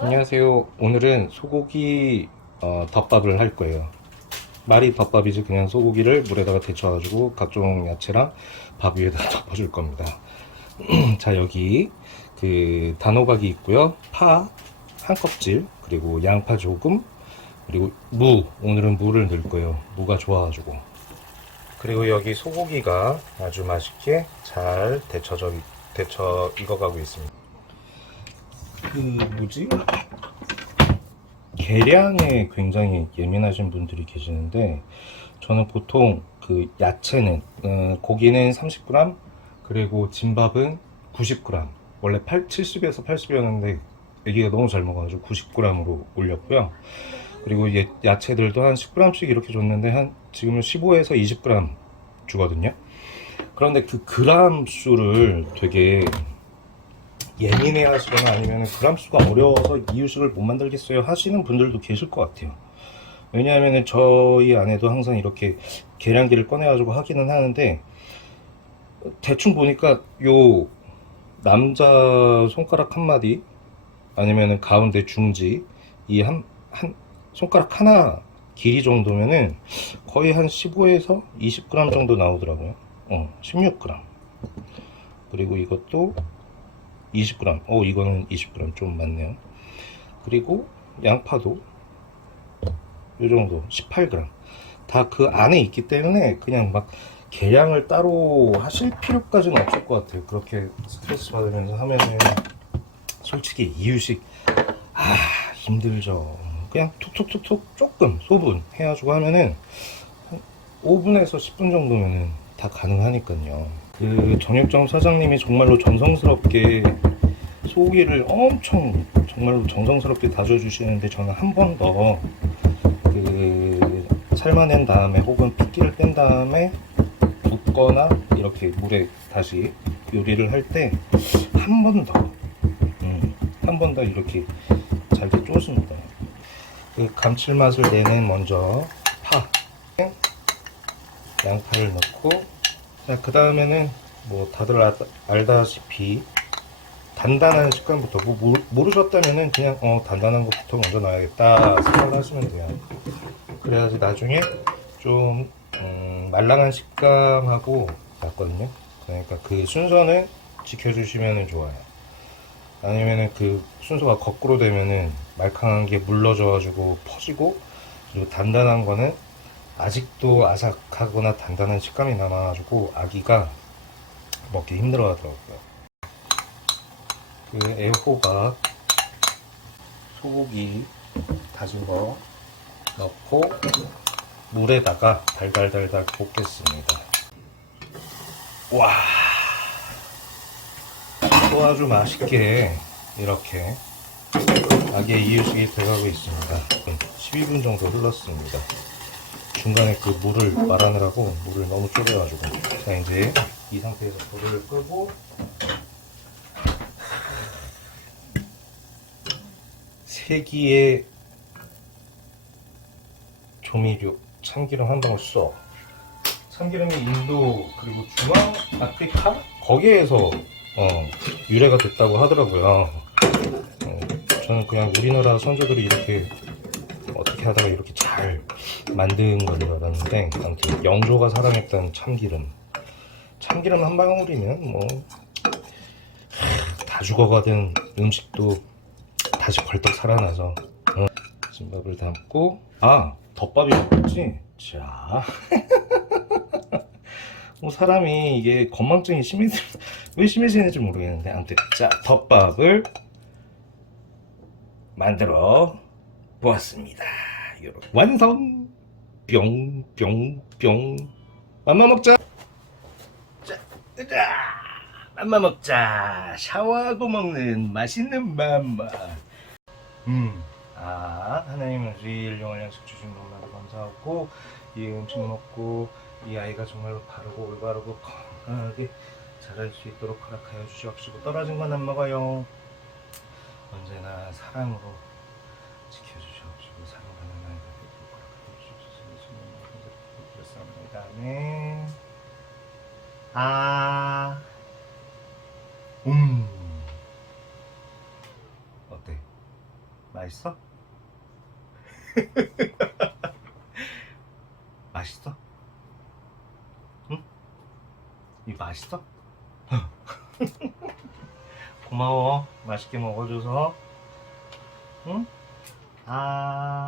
안녕하세요. 오늘은 소고기 어, 덮밥을 할 거예요. 말이 덮밥이지 그냥 소고기를 물에다가 데쳐가지고 각종 야채랑 밥 위에다 덮어줄 겁니다. 자 여기 그 단호박이 있고요. 파 한 껍질 그리고 양파 조금 그리고 무 오늘은 무를 넣을 거예요. 무가 좋아가지고 그리고 여기 소고기가 아주 맛있게 잘 데쳐져 데쳐 익어가고 있습니다. 그 뭐지? 계량에 굉장히 예민하신 분들이 계시는데 저는 보통 그 야채는 어, 고기는 30g 그리고 진밥은 90g 원래 8, 70에서 80이었는데 애기가 너무 잘 먹어가지고 90g으로 올렸고요. 그리고 이제 야채들도 한 10g씩 이렇게 줬는데 한 지금은 15에서 20g 주거든요. 그런데 그 그람 수를 되게 예민해 하시거나 아니면 그람 수가 어려워서 이유식을 못 만들겠어요 하시는 분들도 계실 것 같아요. 왜냐하면 저희 아내도 항상 이렇게 계량기를 꺼내가지고 하기는 하는데 대충 보니까 요 남자 손가락 한 마디 아니면 가운데 중지 이 한 한 손가락 하나 길이 정도면은 거의 한 15에서 20g 정도 나오더라고요. 어, 16g. 그리고 이것도 20g. 어, 이거는 20g 좀 많네요. 그리고 양파도 이 정도 18g. 다 그 안에 있기 때문에 그냥 막 계량을 따로 하실 필요까지는 없을 것 같아요. 그렇게 스트레스 받으면서 하면은 솔직히 이유식 아 힘들죠. 그냥 톡톡톡톡 조금 소분 해가지고 하면은 한 5분에서 10분 정도면은 다 가능하니까요. 그 정육점 사장님이 정말로 정성스럽게 소고기를 엄청 정말로 정성스럽게 다져주시는데 저는 한 번 더 그 삶아낸 다음에 혹은 핏기를 뺀 다음에 붓거나 이렇게 물에 다시 요리를 할 때 한 번 더, 음, 한번 더 이렇게 잘게 쪼습니다. 그 감칠맛을 내는 먼저 파, 양파를 넣고 자, 그 다음에는 뭐 다들 아- 알다시피 단단한 식감부터 뭐 모르, 모르셨다면은 그냥 어 단단한 것부터 먼저 넣어야겠다 생각을 하시면 돼요. 그래야지 나중에 좀 음, 말랑한 식감하고 낫거든요. 그러니까 그 순서는 지켜주시면 좋아요. 아니면은 그 순서가 거꾸로 되면은 말캉한 게 물러져가지고 퍼지고 그리고 단단한 거는 아직도 아삭하거나 단단한 식감이 남아가지고 아기가 먹기 힘들어 하더라고요. 그 애호박, 소고기 다진 거 넣고 물에다가 달달달달 볶겠습니다. 와, 또 아주 맛있게 이렇게 아기의 이유식이 돼가고 있습니다. 12분 정도 흘렀습니다. 중간에 그 물을 말하느라고 물을 너무 졸여가지고. 자 이제 이 상태에서 불을 끄고. 세기의 조미료 참기름 한 방울 써. 참기름이 인도 그리고 중앙 아프리카? 거기에서 어, 유래가 됐다고 하더라고요. 어, 저는 그냥 우리나라 선조들이 이렇게 어떻게 하다가 이렇게 잘 만든 알았는데 아무튼 영조가 사랑했던 참기름. 참기름 한 방울이면 뭐 다 죽어가던 음식도 다시 벌떡 살아나서 어, 김밥을 담고. 아 덮밥이 없지? 자. 뭐 사람이 이게 건망증이 심해지 왜 심해지는지 모르겠는데. 아무튼 자 덮밥을 만들어 보았습니다. 요렇게 완성. 뿅 뿅 뿅. 맘마 먹자. 자, 자. 맘마 먹자. 샤워하고 먹는 맛있는 맘마. 음, 아, 하나님은 주일 영원 양식 주신 것만으로 감사하고 이 음식 먹고 이 아이가 정말로 바르고 올바르고 건강하게 자랄 수 있도록 허락하여 주시옵시고 떨어진 건 안 먹어요. 언제나 사랑으로 지켜주시옵시고 사랑하는 아이가 되도록 허락하여 주시옵소서 예수님의 이름으로 기도드렸습니 다. 아멘. 아, 음, 어때? 맛있어? 맛있어? 응? 이 맛있어? 고마워. 맛있게 먹어줘서. 응? 아.